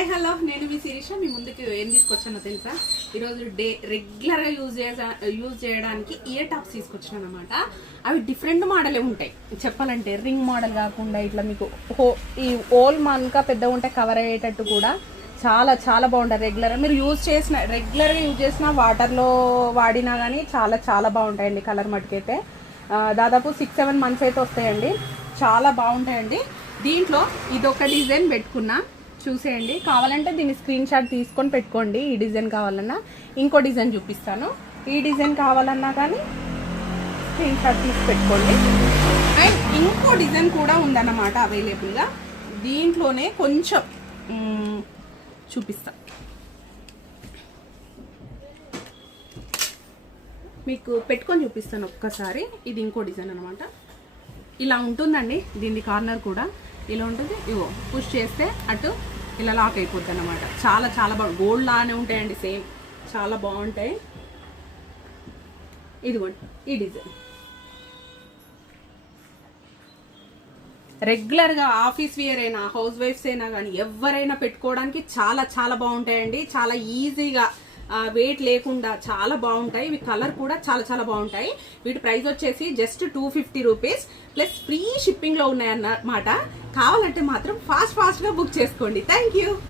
Hi hello, నేను మీ శిరీష. మీ ముందుకు ఏం తీసుకొచ్చానో తెలుసా? ఈరోజు రెగ్యులర్గా యూజ్ చేయడానికి ఇయర్ టాప్స్ తీసుకొచ్చాను అనమాట. అవి డిఫరెంట్ మోడలే ఉంటాయి. చెప్పాలంటే రింగ్ మోడల్ కాకుండా ఇట్లా మీకు ఈ ఓల్ మనక పెద్దగా ఉంటే కవర్ అయ్యేటట్టు కూడా చాలా చాలా బాగుంటాయి. రెగ్యులర్గా యూజ్ చేసిన వాటర్లో వాడినా కానీ చాలా చాలా బాగుంటాయండి. కలర్ మటుకైతే దాదాపు 6-7 months అయితే వస్తాయండి. చాలా బాగుంటాయండి. దీంట్లో ఇదొక డిజైన్ పెట్టుకున్నా, చూసేయండి. కావాలంటే దీన్ని స్క్రీన్ షాట్ తీసుకొని పెట్టుకోండి. ఈ డిజైన్ కావాలన్నా ఇంకో డిజైన్ చూపిస్తాను. ఈ డిజైన్ కావాలన్నా కానీ స్క్రీన్ షాట్ తీసి పెట్టుకోండి. అండ్ ఇంకో డిజైన్ కూడా ఉందన్నమాట అవైలబుల్గా. దీంట్లోనే కొంచెం చూపిస్తా, మీకు పెట్టుకొని చూపిస్తాను ఒక్కసారి. ఇది ఇంకో డిజైన్ అనమాట. ఇలా ఉంటుందండి. దీని కార్నర్ కూడా ఇలా ఉంటుంది. ఇవో పుష్ చేస్తే అటు ఇలా లాక్ అయిపోద్ది అన్నమాట. చాలా చాలా బాగుంది. గోల్డ్ లానే ఉంటాయండి, సేమ్ చాలా బాగుంటాయి. ఇదిగోండి ఈ డిజైన్. రెగ్యులర్గా ఆఫీస్ వేర్ అయినా హౌస్ వైఫ్స్ అయినా కానీ ఎవరైనా పెట్టుకోవడానికి చాలా చాలా బాగుంటాయండి. చాలా ఈజీగా వెయిట్ లేకుండా చాలా బాగుంటాయి. ఇవి కలర్ కూడా చాలా చాలా బాగుంటాయి. వీటి ప్రైస్ వచ్చేసి జస్ట్ 250 రూపీస్ ప్లస్ ఫ్రీ షిప్పింగ్లో ఉన్నాయన్నమాట. కావాలంటే మాత్రం ఫాస్ట్గా బుక్ చేసుకోండి. Thank you.